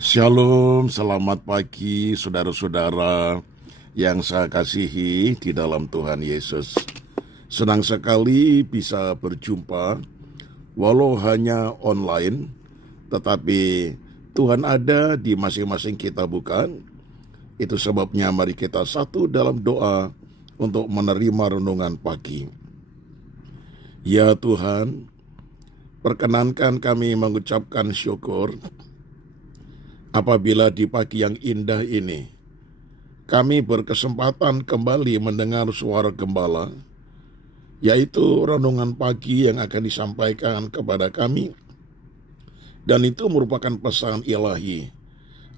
Shalom, selamat pagi saudara-saudara yang saya kasihi di dalam Tuhan Yesus. Senang sekali bisa berjumpa, walau hanya online, tetapi Tuhan ada di masing-masing kita, bukan? Itu sebabnya mari kita satu dalam doa untuk menerima renungan pagi. Ya Tuhan, perkenankan kami mengucapkan syukur apabila di pagi yang indah ini kami berkesempatan kembali mendengar suara Gembala, yaitu renungan pagi yang akan disampaikan kepada kami, dan itu merupakan pesan ilahi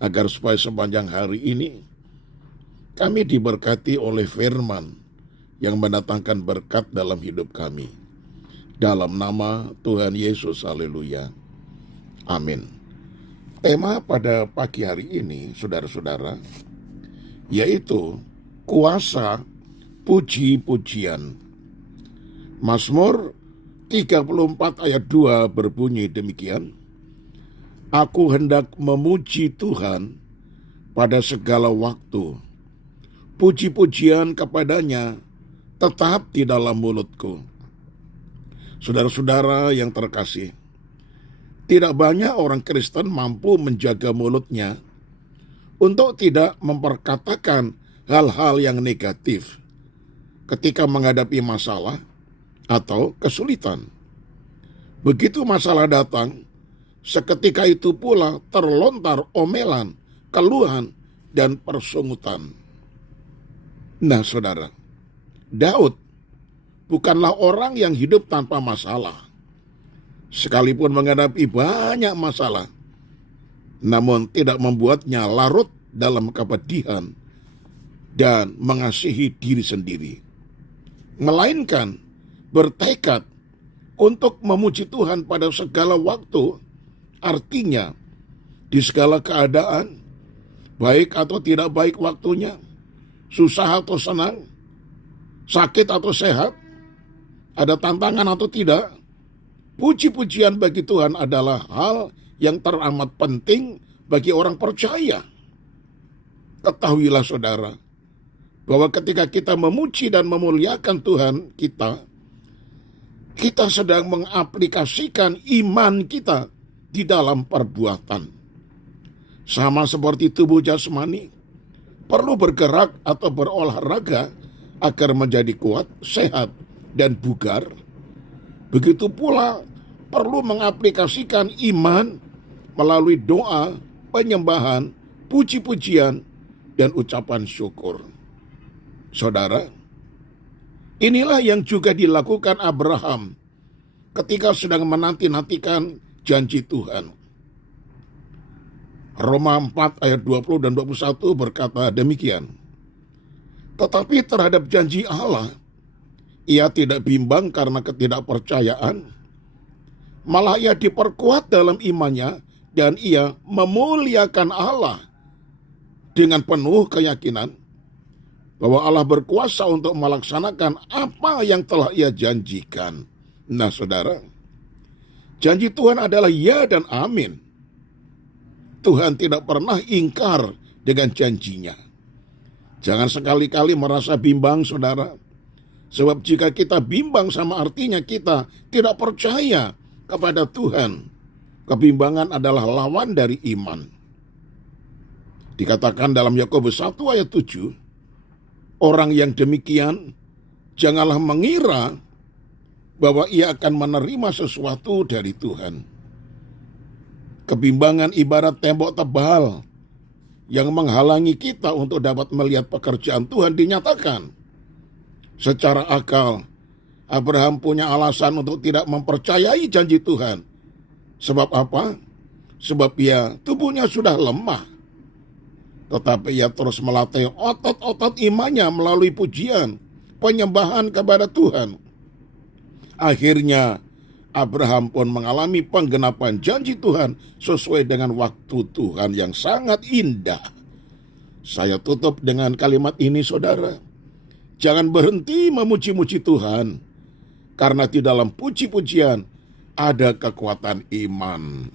agar supaya sepanjang hari ini kami diberkati oleh firman yang mendatangkan berkat dalam hidup kami. Dalam nama Tuhan Yesus, haleluya, amin. Tema pada pagi hari ini, saudara-saudara, yaitu kuasa puji-pujian. Mazmur 34 ayat 2 berbunyi demikian, Aku hendak memuji Tuhan pada segala waktu. Puji-pujian kepadanya tetap di dalam mulutku. Saudara-saudara yang terkasih, tidak banyak orang Kristen mampu menjaga mulutnya untuk tidak memperkatakan hal-hal yang negatif ketika menghadapi masalah atau kesulitan. Begitu masalah datang, seketika itu pula terlontar omelan, keluhan, dan persungutan. Nah, saudara, Daud bukanlah orang yang hidup tanpa masalah. Sekalipun menghadapi banyak masalah, namun tidak membuatnya larut dalam kepedihan dan mengasihi diri sendiri, melainkan bertekad untuk memuji Tuhan pada segala waktu. Artinya di segala keadaan, baik atau tidak baik waktunya, susah atau senang, sakit atau sehat, ada tantangan atau tidak, puji-pujian bagi Tuhan adalah hal yang teramat penting bagi orang percaya. Ketahuilah saudara, bahwa ketika kita memuji dan memuliakan Tuhan kita sedang mengaplikasikan iman kita di dalam perbuatan. Sama seperti tubuh jasmani, perlu bergerak atau berolahraga agar menjadi kuat, sehat, dan bugar. Begitu pula perlu mengaplikasikan iman melalui doa, penyembahan, puji-pujian, dan ucapan syukur. Saudara, inilah yang juga dilakukan Abraham ketika sedang menanti-nantikan janji Tuhan. Roma 4 ayat 20 dan 21 berkata demikian, Tetapi terhadap janji Allah, ia tidak bimbang karena ketidakpercayaan, malah ia diperkuat dalam imannya dan ia memuliakan Allah dengan penuh keyakinan bahwa Allah berkuasa untuk melaksanakan apa yang telah ia janjikan. Nah saudara, janji Tuhan adalah ya dan amin. Tuhan tidak pernah ingkar dengan janjinya. Jangan sekali-kali merasa bimbang saudara. Sebab jika kita bimbang sama artinya kita tidak percaya kepada Tuhan. Kebimbangan adalah lawan dari iman. Dikatakan dalam Yakobus 1 ayat 7, orang yang demikian janganlah mengira bahwa ia akan menerima sesuatu dari Tuhan. Kebimbangan ibarat tembok tebal yang menghalangi kita untuk dapat melihat pekerjaan Tuhan dinyatakan. Secara akal, Abraham punya alasan untuk tidak mempercayai janji Tuhan. Sebab apa? Sebab tubuhnya sudah lemah. Tetapi ia terus melatih otot-otot imannya melalui pujian, penyembahan kepada Tuhan. Akhirnya, Abraham pun mengalami penggenapan janji Tuhan sesuai dengan waktu Tuhan yang sangat indah. Saya tutup dengan kalimat ini, saudara. Jangan berhenti memuji-muji Tuhan, karena di dalam puji-pujian ada kekuatan iman.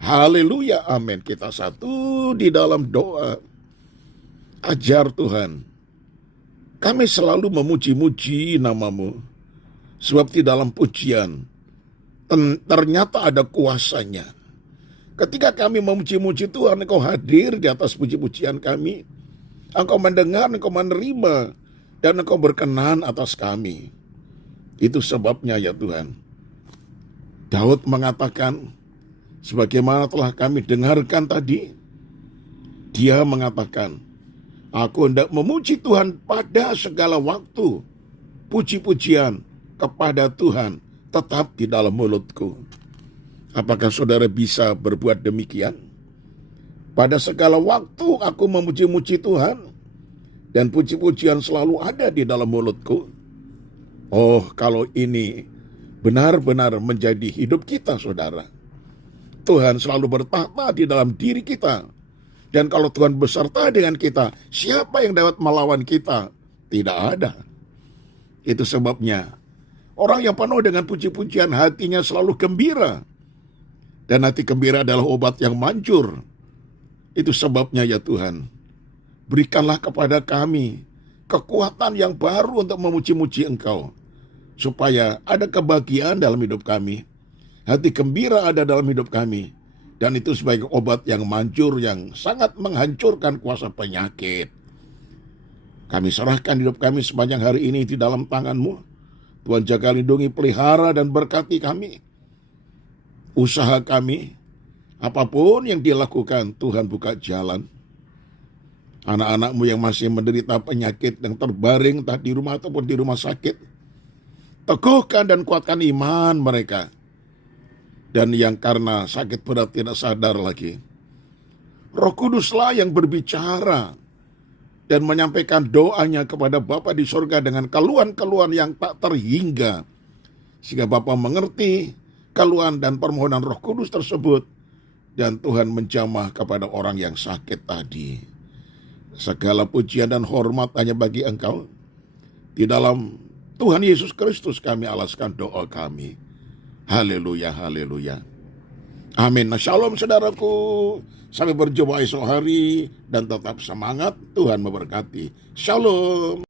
Haleluya, amin. Kita satu di dalam doa. Ajar Tuhan, kami selalu memuji-muji nama-Mu, sebab di dalam pujian ternyata ada kuasanya. Ketika kami memuji-muji Tuhan, Engkau hadir di atas puji-pujian kami. Engkau mendengar, Engkau menerima, dan Engkau berkenan atas kami. Itu sebabnya ya Tuhan. Daud mengatakan, sebagaimana telah kami dengarkan tadi, dia mengatakan, aku hendak memuji Tuhan pada segala waktu. Puji-pujian kepada Tuhan tetap di dalam mulutku. Apakah saudara bisa berbuat demikian? Pada segala waktu aku memuji-muji Tuhan, dan puji-pujian selalu ada di dalam mulutku. Oh, kalau ini benar-benar menjadi hidup kita, saudara. Tuhan selalu bertahta di dalam diri kita. Dan kalau Tuhan beserta dengan kita, siapa yang dapat melawan kita? Tidak ada. Itu sebabnya orang yang penuh dengan puji-pujian hatinya selalu gembira. Dan hati gembira adalah obat yang manjur. Itu sebabnya ya Tuhan, berikanlah kepada kami kekuatan yang baru untuk memuji-muji Engkau. Supaya ada kebahagiaan dalam hidup kami. Hati gembira ada dalam hidup kami. Dan itu sebagai obat yang manjur, yang sangat menghancurkan kuasa penyakit. Kami serahkan hidup kami sepanjang hari ini di dalam tangan-Mu. Tuhan jaga, lindungi, pelihara, dan berkati kami. Usaha kami, apapun yang dilakukan, Tuhan buka jalan. Anak-anak-Mu yang masih menderita penyakit, yang terbaring entah di rumah ataupun di rumah sakit, teguhkan dan kuatkan iman mereka. Dan yang karena sakit berat tidak sadar lagi, Roh Kuduslah yang berbicara dan menyampaikan doanya kepada Bapa di surga dengan keluhan-keluhan yang tak terhingga, sehingga Bapa mengerti keluhan dan permohonan Roh Kudus tersebut, dan Tuhan menjamah kepada orang yang sakit tadi. Segala pujian dan hormat hanya bagi Engkau. Di dalam Tuhan Yesus Kristus kami alaskan doa kami. Haleluya, haleluya. Amin. Nah, shalom saudaraku. Sampai berjumpa esok hari dan tetap semangat. Tuhan memberkati. Shalom.